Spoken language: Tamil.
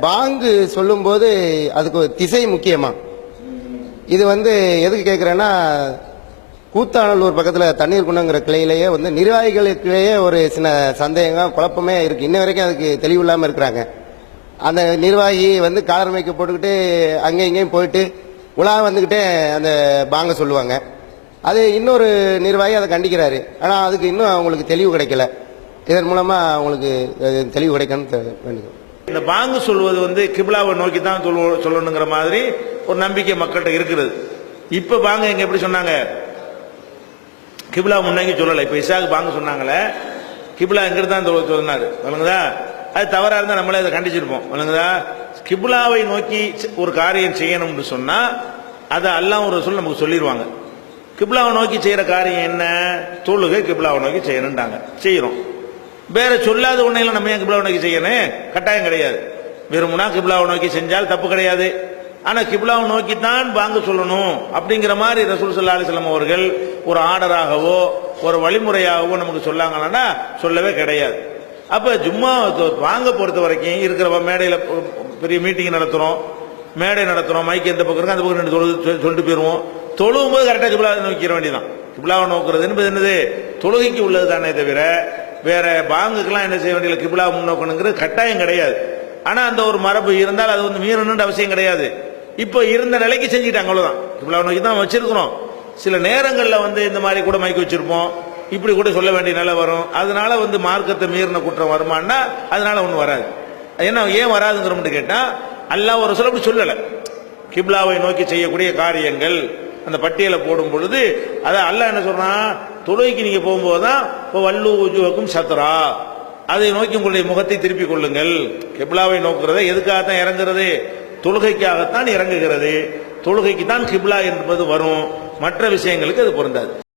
பாங்கு சொல்லும்போது அதுக்கு ஒரு திசை முக்கியமா? இது வந்து எதுக்கு கேட்குறேன்னா கூத்தானலூர் பக்கத்தில் தண்ணீர் குண்டங்கிற கிளையிலேயே வந்து நிர்வாகிகளுக்கிலேயே ஒரு சின்ன சந்தேகம் குழப்பமே இருக்குது இன்ன வரைக்கும் அதுக்கு தெளிவு இல்லாமல் இருக்கிறாங்க. அந்த நிர்வாகி வந்து காலர் போட்டுக்கிட்டு அங்கேயும் இங்கேயும் போயிட்டு உலா வந்துக்கிட்டே அந்த பாங்க சொல்லுவாங்க. அது இன்னொரு நிர்வாகி அதை கண்டிக்கிறாரு. ஆனால் அதுக்கு இன்னும் அவங்களுக்கு தெளிவு கிடைக்கல. இதன் மூலமாக அவங்களுக்கு தெளிவு கிடைக்கணும்னு தெ- வேண்டுகிறோம் இந்த பாங்கு சொல்வது வந்து கிபிலாவை நோக்கி தான் சொல்ல- சொல்லணுங்கிற மாதிரி ஒரு நம்பிக்கை மக்கள்கிட்ட இருக்கிறது இப்ப பாங்க எங்க எப்படி சொன்னாங்க? கிபிலா முன்னங்கி சொல்லலை. இப்ப இசாக்கு பாங்க சொன்னாங்களே கிபிலா எங்கிட்டு தான் சொன்னார் சொன்னாரு. வழங்குதா அது தவறா இருந்தா நம்மளே அதை கண்டிச்சிருப்போம். வழங்குதா கிபிலாவை நோக்கி ஒரு காரியம் செய்யணும்னு சொன்னா அதை அல்லாஹ் ஒரு சொல் நமக்கு சொல்லிடுவாங்க கிபிலாவை நோக்கி செய்யற காரியம் என்ன? தொழுகை கிபிலாவை நோக்கி செய்யணும்ட்டாங்க செய்யறோம். வேற சொல்லாத ஒன்னையெல்லாம் நம்ம ஏன் கிப்லாவை நோக்கி செய்யணும்? கட்டாயம் கிடையாது. விரும்புனா கிப்லாவை நோக்கி செஞ்சால் தப்பு கிடையாது. ஆனா கிப்லாவை நோக்கி தான் வாங்க சொல்லணும் அப்படிங்கிற மாதிரி ரசூல் சல்லா அலிஸ்லாம் அவர்கள் ஒரு ஆர்டராகவோ ஒரு வழிமுறையாகவோ நமக்கு சொல்லாங்கன்னா சொல்லவே கிடையாது. அப்ப ஜும்மா வாங்க பொறுத்த வரைக்கும் இருக்கிற மேடையில பெரிய மீட்டிங் நடத்துறோம். மேடை நடத்துறோம். மைக் எந்த பக்கம் இருக்கோ அந்த பக்கம் ரெண்டு தொழு சொல்லிட்டு போயிருவோம். தொழுவும் போது கரெக்டாக கிப்லாவை நோக்கிற வேண்டியதான் கிப்லாவை நோக்குறது என்பது என்னது? தொழுகைக்கு உள்ளது தானே தவிர வேற பாங்குக்கெல்லாம் என்ன செய்ய வேண்டிய கிப்லா முன்னோக்கணுங்கிறது கட்டாயம் கிடையாது. ஆனா அந்த ஒரு மரபு இருந்தால் அது வந்து மீறணுன்ற அவசியம் கிடையாது. இப்போ இருந்த நிலைக்கு செஞ்சுட்டாங்க அவ்வளவுதான். கிபிலா நோக்கி தான் வச்சிருக்கிறோம். சில நேரங்களில் வந்து இந்த மாதிரி கூட மயக்கி வச்சிருப்போம். இப்படி கூட சொல்ல வேண்டிய நிலை வரும். அதனால வந்து மார்க்கத்தை மீறின குற்றம் வருமானா அதனால ஒன்றும் வராது. என்ன ஏன் வராதுங்கிறோம்னு கேட்டால் அல்லாஹ் ஒரு சொல்ல அப்படி சொல்லலை. கிப்லாவை நோக்கி செய்யக்கூடிய காரியங்கள் அந்த பட்டியலை போடும் பொழுது அதை அல்ல என்ன சொல்றான் தொழுகைக்கு நீங்க போகும்போது தான் இப்போ வல்லு உஜுவக்கும் சத்ரா. அதை நோக்கி உங்களுடைய முகத்தை திருப்பிக் கொள்ளுங்கள். கிப்லாவை நோக்குறதை எதுக்காகத்தான் இறங்குறது? தொழுகைக்காகத்தான் இறங்குகிறது. தொழுகைக்கு தான் கிப்லா என்பது வரும். மற்ற விஷயங்களுக்கு அது பொருந்தாது.